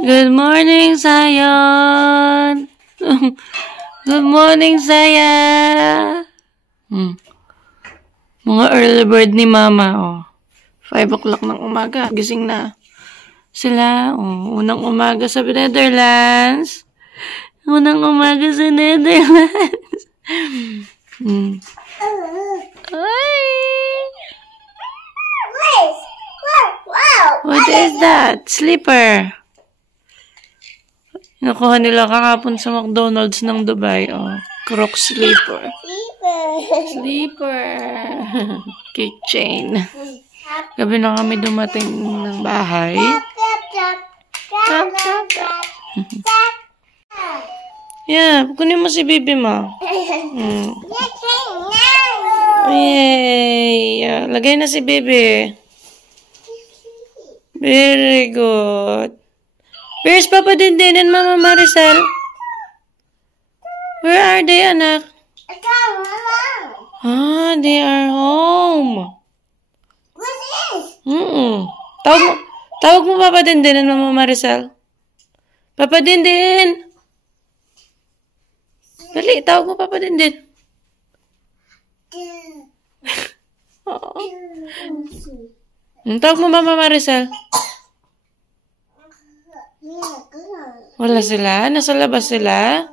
Good morning, Zion. Good morning, Zaya. Mga early bird ni Mama, oh. 5 o'clock ng umaga. Gising na sila. Oh, unang umaga sa Netherlands. Unang umaga sa Netherlands. Ay! What is that? Slipper. Nakuha nila kakapon sa McDonald's ng Dubai. Oh, Crocs slipper. Sleeper. Keychain. Gabi na kami dumating ng bahay. Yeah, kunin mo si Bibi mo. Yay! Lagay na si Bibi. Very good. Where's Papa Dindin and Mama Maricel? Where are they, anak? Ah, they are home. What's this? Tawag mo Papa Dindin and Mama Maricel. Papa Dindin! Dali, tawag mo Papa Dindin. Tawag mo Mama Maricel. Wala sila? Nasa labas sila?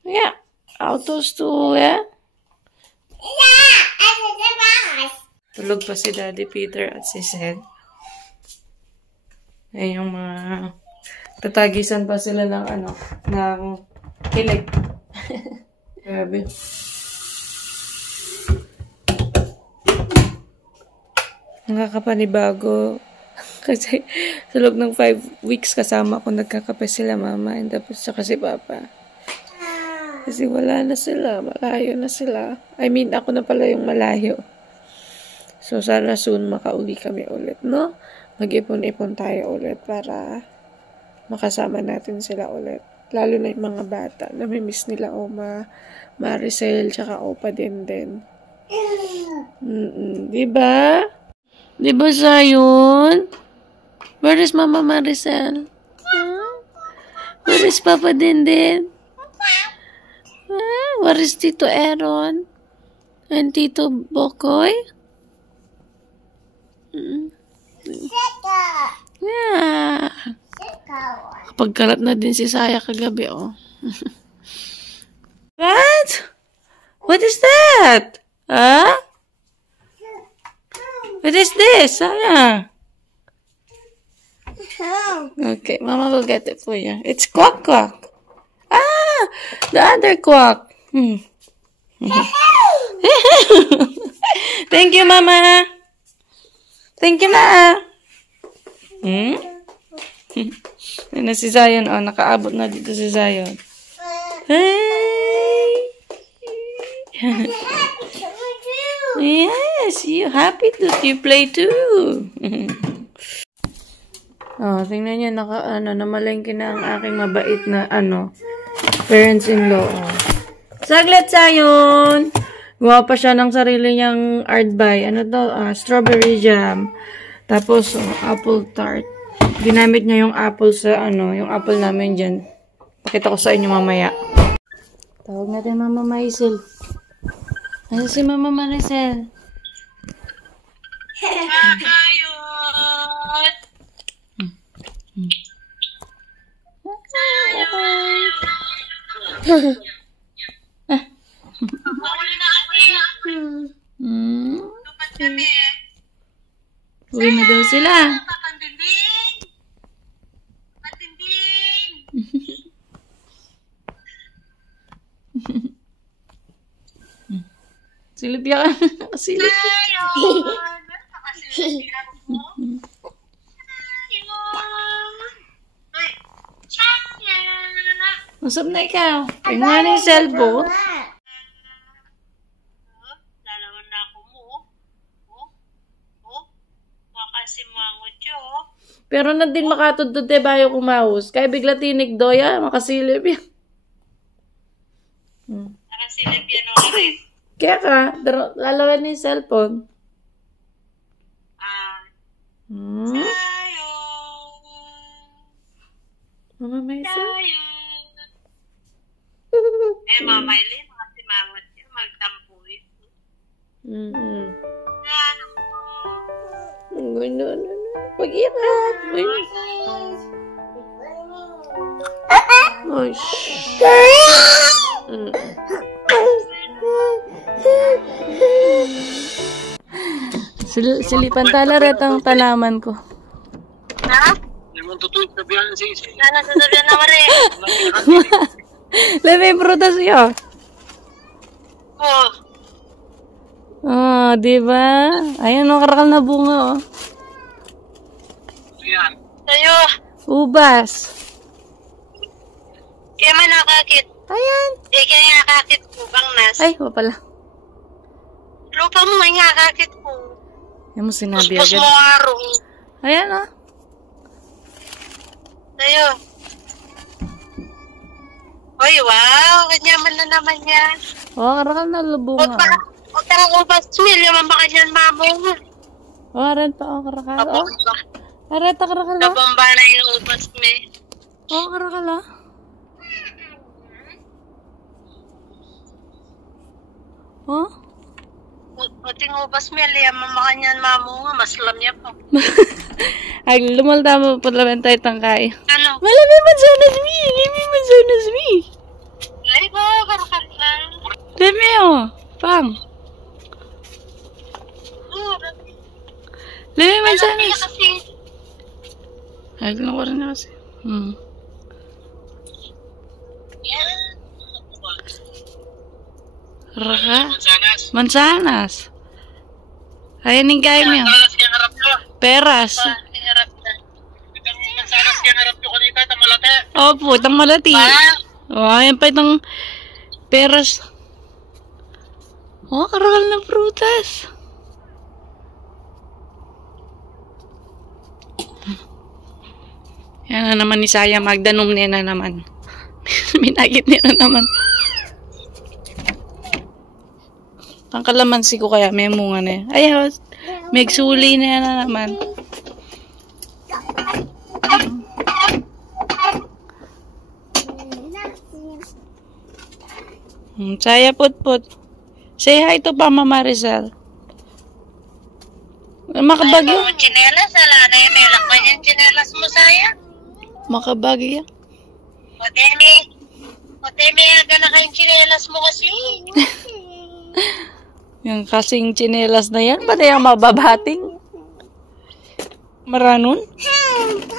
Yeah. Autos too, yeah? Tulog pa si Daddy Peter at si Sed. Ay, yung mga tatagisan pa sila ng ng kilig. Grabe. Nakakapanibago. Kasi sa loob ng 5 weeks kasama ko nagkakape sila Mama and tapos saka si Papa. Kasi wala na sila. Malayo na sila. I mean, ako na pala yung malayo. So, sana soon makauwi kami ulit, no? Mag-ipon-ipon tayo ulit para makasama natin sila ulit. Lalo na yung mga bata. Namimiss nila Oma, Maricel, tsaka Opa din. Diba? Diba, Zion? Where is Mama Maricel? Where is Papa Dindin? Where is Tito Aaron? And Tito Bokoy? Yeah. Kapag na din si Saya kagabi, oh. What? What is that? Huh? What is this? Saya? Okay, Mama will get it for you. It's Quack Quack. Ah! The other Quack. Thank you, Mama. Thank you na. Ano si Zion? Oh, nakaabot na dito si Zion. Hey! Yes, you happy to you play too. Oh, tingnan niyo namalengke na ang aking mabait na parents-in-law. Oh. Saglit Zion. Gumawa pa siya ng sarili niyang art buy. Strawberry jam. Tapos apple tart. Ginamit niya yung apple sa yung apple namin diyan. Pakita ko sa inyo mamaya. Tawag natin Mama Maricel. Ano si Mama Maricel? Uwi na daw sila. Silip yan. Silip. Usap na ikaw. Tingnan yung cellphone. Lalawan na ako mo. Makasimangot yun. Pero na din makatudod bayo kumahus. Kaya bigla tinig doya. Makasilip yan. Nakasilip yan ulit. Kaya ka, lalawan na yung cellphone. Hmm? Tayo. Mama Maisa? Tayo. Mama Eileen, kasi mangot niya, magtampuin. Mm-mm. Ano? Ano. Pag-iyak. Ay, shh. Mm. Silipan talaret ang tanaman ko. Ha? Hindi mo tutuwid na biyan si Isi. Ano sasabihan na mali? May prutas yun. Oh. Oh, di ba? Ayan, karakal na bunga, oh. Yan. Tayo. Ubas. Kaya man nakakit. Ayan. Kaya nakakit ko bang nas. Ay, wala. Lupa mo ay nakakit ko. Yan mo sinabi Puspos agad. mo arong. Ayan, oh. Tayo. Oy, wow. Ganyaman na naman yan. Oh, karakal na bunga. Huwag ka ng ubas, Will. Yaman ba kanyan mamong? Oh, aran pa, oh, karakal, oh. Kabomba. Areta, karakal, oh. Kabomba na yung ubas, me. Oh, karakal, oh. Oh? Buting ubas, Mel. Yaman ba kanyan mamong? Maslam niya pa. Ay, lumalda mo pa laman tayo tangkay. Ano? Malami mansanas mi! Limi mansanas mi! Ay, ba? Karukan na. Limi, oh. Pang. Oh, Limi Ano mansanas. kasi? Ay, ko rin na kasi. Yan. Raka? Mansanas. Mansanas. Ayan yung kaya mo. Mansanas kaya harap nyo. Peras. Hirap na. Itong mansanas kaya harap nyo kanita. Tamalate. Opo, itang malati. Oh, ayan pa itong peras. Oh, karakal na prutas. Yan na naman ni Saya Magdanom niya na naman. Minagit niya na naman. Ang kalamansi ko kaya may munga na yan. Ay, may suli na yan na naman. Saya put. Say hi to Mama Maricel. Makabagyo. Ay, chinelas. Ala na yung melak pa yung chinelas mo, Saya. Makabagyo. Matemi, aga na kayong chinelas mo kasi. Yung kasing tsinelas na yan, ba na yung mababating? Maranon?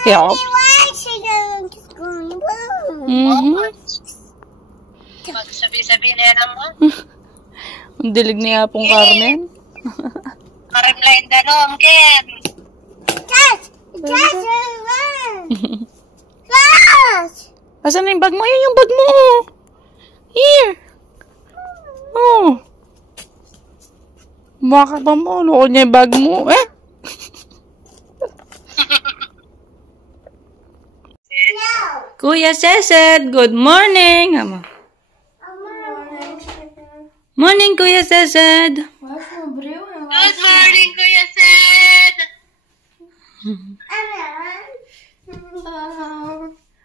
Yup. Magsabi-sabi na yan mo. Ang dilig niya pong Carmen. Marimlain danom, Ken. Asan na yung bag mo? Ayan yung bag mo. Here. Oh. Baka ba mo? Ano niya yung bag mo? Eh? Kuya Cesed, good morning. Morning, Kuya Cesed. Good morning, Kuya Sed.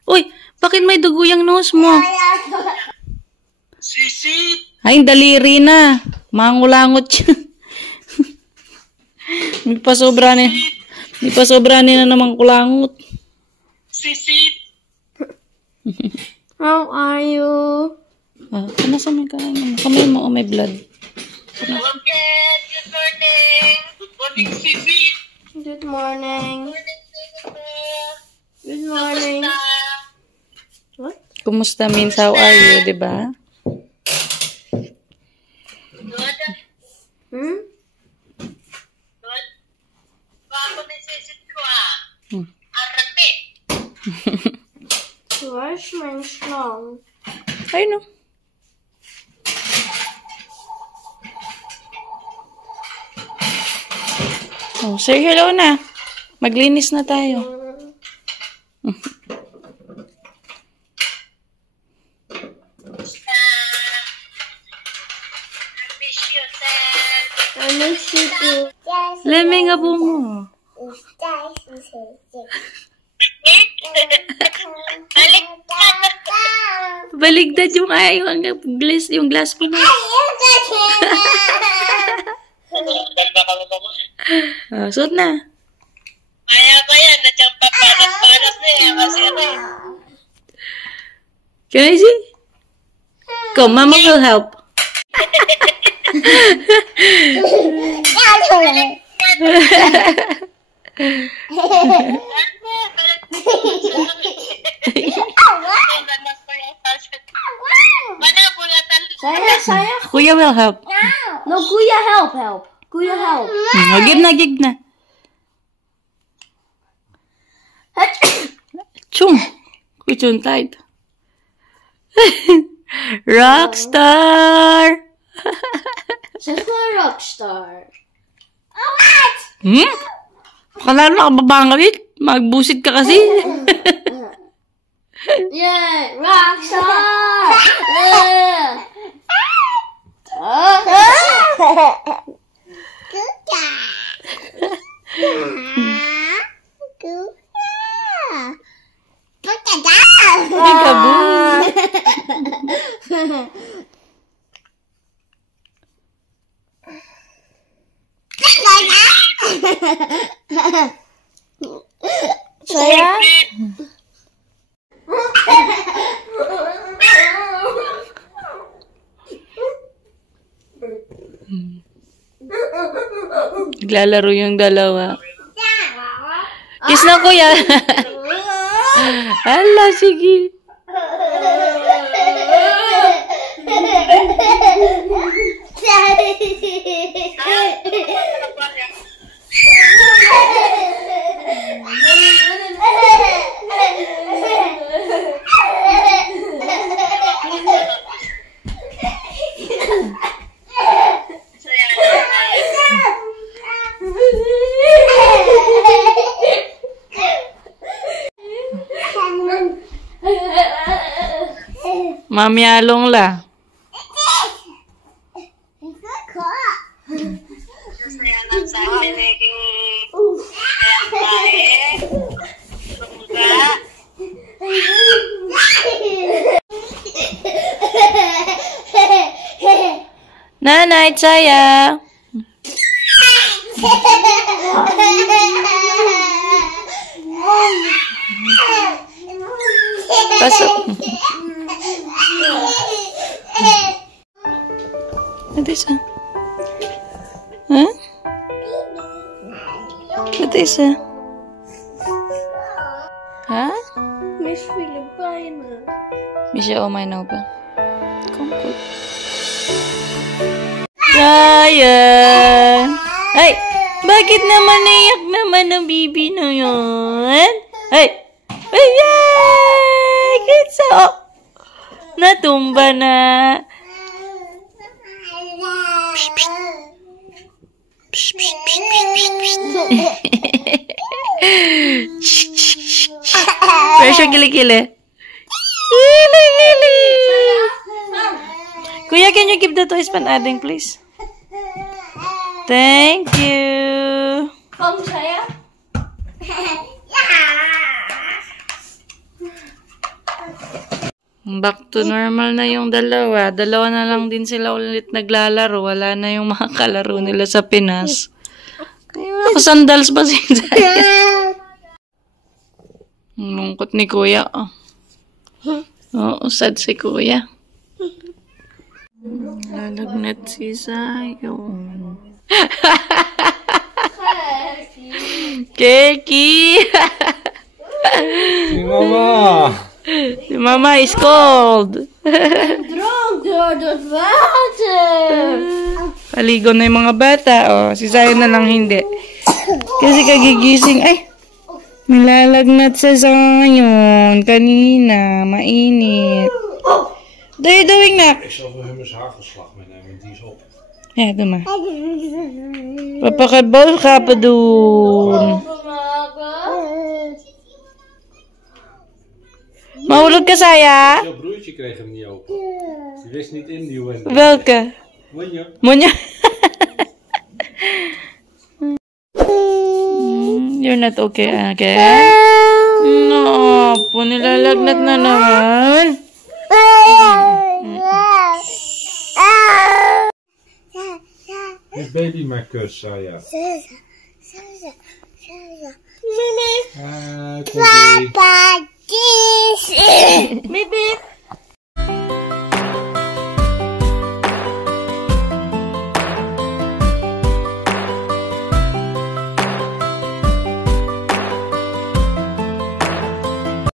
Uy, bakit may dugo yung nose mo? Sisi. Ay, daliri na. Mangulangot siya. May pasobra na naman kulangot. Sisi. How are you? Ano sa may kamay mo? Oh, may blood. Good morning. Good morning, Sisi. Good morning. Good morning. What? Kumusta means how are you, di ba? Good. Hmm? Good. Bako na sisit ko Hmm. Arate. Where's my song? Ay, no. Oh, say hello na. Maglinis na tayo. Miss you, Sed. I miss you too. Lemay nga po mo. Baligtad yung glass, yung glass mo na. Suot na. Kaya ba yan? Nandiyan pa panas-panas na eh. Kasi ano eh. Can I see? Come, Mama will help. Saya. Kuya will help. No, Kuya help. Kuya help. Gig na. Chung. Kuchun tight. Rockstar. She's not a rock star. Kalaro na kababangawit. Magbusit ka kasi. Yeah, rock star. Saya. Naglalaro yung dalawa. Kiss na, kuya. Hala, sige. Mami along la. Saya lang sa akin naging bae. Tungga. Nanay, saya. Pasok. What is that? Huh? What is that? Huh? Miss Filipina. Misha, oh my no ba? Come good. Ryan! Ay! Bakit naman naiyak naman ang bibi na yun? Ay! Ay! Yay! Kitsa! Natumba na. Psst, psst. Psst, psst, psst, psst, psst. Pero siya kilikili. Kilikili! Kuya, can you give the toys pan-adding, please? Thank you. Come, Saya. Back to normal na yung dalawa. Dalawa na lang din sila ulit naglalaro. Wala na yung mga kalaro nila sa Pinas. Ayun, ako sandals ba siya? Ang lungkot ni Kuya. Oh. Oo, sad si Kuya. Lalagnat si Zion. Keki! Si Mama! Si Mama is cold. Drunk the water. Paligo na yung mga bata. Oh, si Zion na lang hindi. Kasi kagigising. Ay! Nilalagnat sa Zion. Kanina. Mainit. What are you doing, Nak? Ik zal voor hem eens hagelslag meenemen, want die is op. Ja, doe maar. Papa gaat boodschappen doen. Mahulog ka, Saya? Jouw broertje kreeg hem niet open. Die wist niet induwen. Welke? Monje. Monja? You're not okay again? No, po, nilalagnat na naman. Give baby my kus, Saya. Mimi. Baby. Mimi.